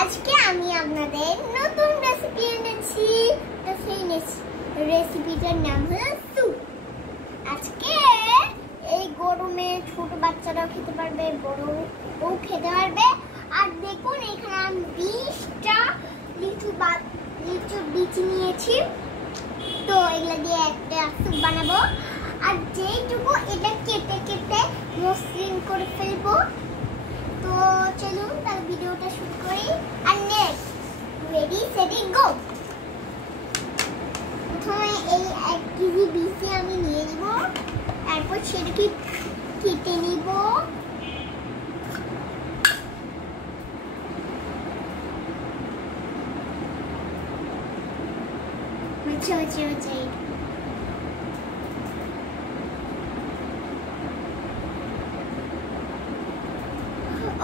আজকে আমি আপনাদের নতুন রেসিপি এনেছি। তো সেই রেসিপিটার নাম হলো স্যুপ। আজকে এই গরমে ছোট বাচ্চারাও খেতে পারবে, বড়ও খেতে পারবে। আর দেখুন এখানে আমি 20টা লিচু বীজ নিয়েছি। তো এগুলো দিয়ে একটা স্যুপ বানাবো। আর যেইটুকু এটা কেটে কেটে মসৃণ করে ফেলবো। তো চলুন তাহলে ভিডিওটা শুরু করি। আর নেক্সট রেডি সেটি গো। প্রথমে এই 1 কেজি বীজ আমি নিয়ে নিব, তারপর সেটাকে কেটে নিব।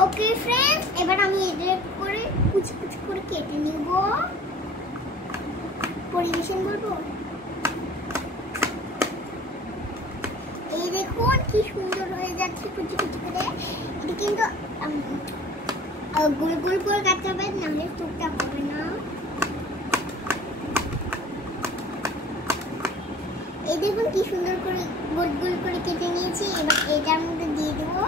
ওকে ফ্রেন্ডস, এবার আমি এটা করে কুচি কুচি করে কেটে নিব। পরিবেশন করবো। এই দেখুন কি সুন্দর হয়ে যাচ্ছে কুচি কুচি করে। এটা কিন্তু গোল গোল করে কাটতে হবে, নাহলে স্যুপটা হবে না। এই দেখুন কি সুন্দর করে গোল গোল করে কেটে নিয়েছি। এবার এটার মধ্যে দিয়ে দেবো।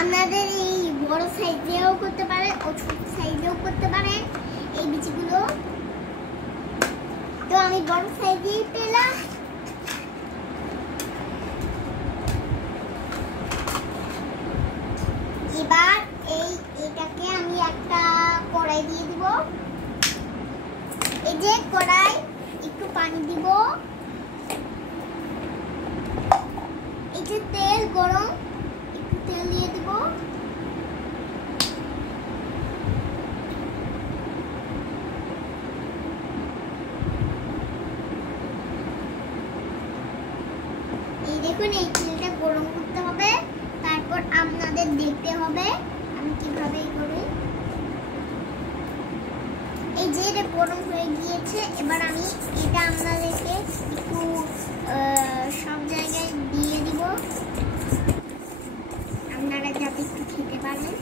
আপনাদের এই বড় সাইজেও করতে পারেন ও ছোট সাইজেও করতে পারেন এই বীজগুলো। তো আমি বড় সাইজেই পেলাম। এবার এটাকে আমি একটা কড়াই দিয়ে দিব। এই যে কড়াই, একটু পানি দিব। এই যে তেল গরম, তেল দিয়ে দিব। এই দেখুন এই তেলটা গরম করতে হবে, তারপর আপনাদের দেখতে হবে আমি কিভাবে করি। এই যে এটা গরম হয়ে গিয়েছে, এবার আমি এটা আপনাদেরকে একটু সব জায়গায় দিয়ে দিব, আপনারা যাতে একটু খেতে পারেন।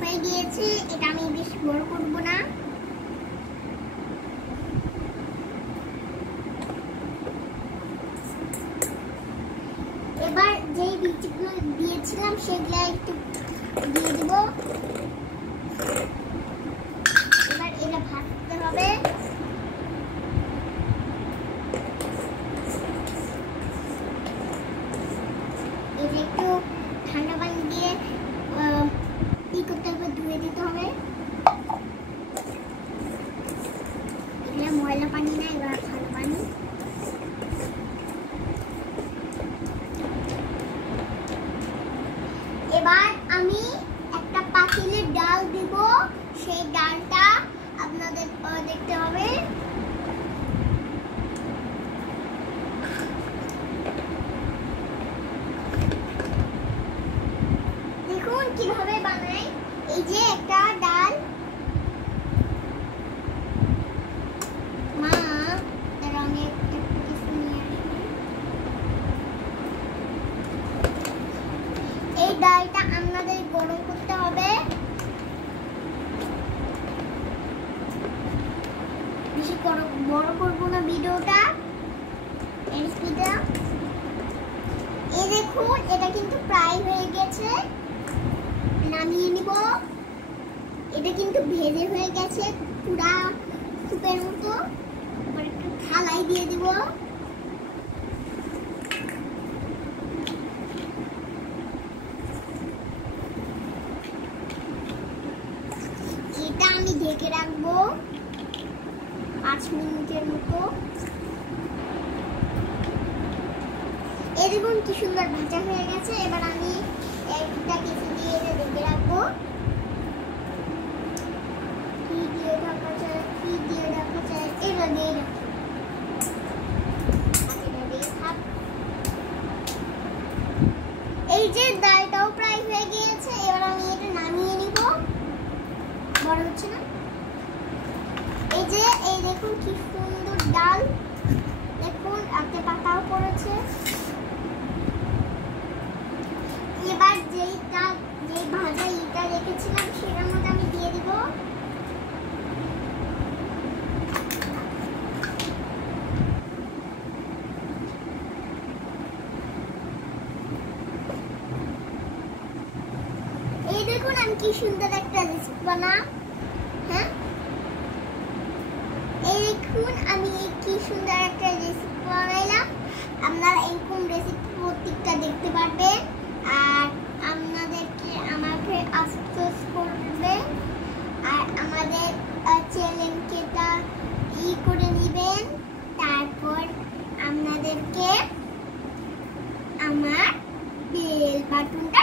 হয়ে গিয়েছে, এটা আমি বেশি বড় করবো না। এবার যেই বীজগুলো দিয়েছিলাম সেগুলো একটু দিয়ে দিব। এবার এটা ভাজতে হবে। একটু ঠান্ডা পানি দিয়ে কি করতে হবে, ধুয়ে দিতে হবে। এগুলো ময়লা পানি না, এবার ভালো পানি। এবার আমি একটা পাতিলের ডাল দিব। সেই ডালটা আপনাদের দেখতে হবে। কিভাবে বানাই। এই যে একটা ডাল, মা রঙের কিছু নিয়ে আসবে। এই ডালটা আপনাদের গরম করতে হবে। বেশি বড় করবো না ভিডিওটা। এই দেখুন এটা কিন্তু প্রায় হয়ে গেছে, নামিয়ে নিব। এটা কিন্তু ভেজে হয়ে গেছে পুরা স্যুপের মতো। এবার একটু থালায় দিয়ে দিব। 5 মিনিটের মতো। এই দেখুন কি সুন্দর ভাজা হয়ে গেছে। এবার আমি একটা কিছু দিয়ে এটা ঢেকে রাখবো। কি দিয়ে ঢাকা যায়, কি দিয়ে ঢাকা যায়, এটা দিয়ে রাখবো। এই যে ডালটাও প্রায় হয়ে গিয়েছে, এবার আমি এটা নামিয়ে নিব। বড় হচ্ছে না? এই যে এই দেখুন কি সুন্দর ডাল, দেখুন আতে পাতাও পড়েছে। এবার যেই ভাজা ইটা রেখেছিলাম সেটার মধ্যে আমি দিয়ে দিব। এই দেখুন আমি কি সুন্দর একটা রেসিপি বানালাম। হ্যাঁ, এই দেখুন আমি কি সুন্দর একটা রেসিপি বানাইলাম। আপনারা এরকম রেসিপি প্রত্যেকটা দেখতে পারবেন আর আমাকে আফসোস করবে আর আমাদের চ্যানেলকে করে নেবেন। তারপর আপনাদেরকে আমার বেল বাটনটা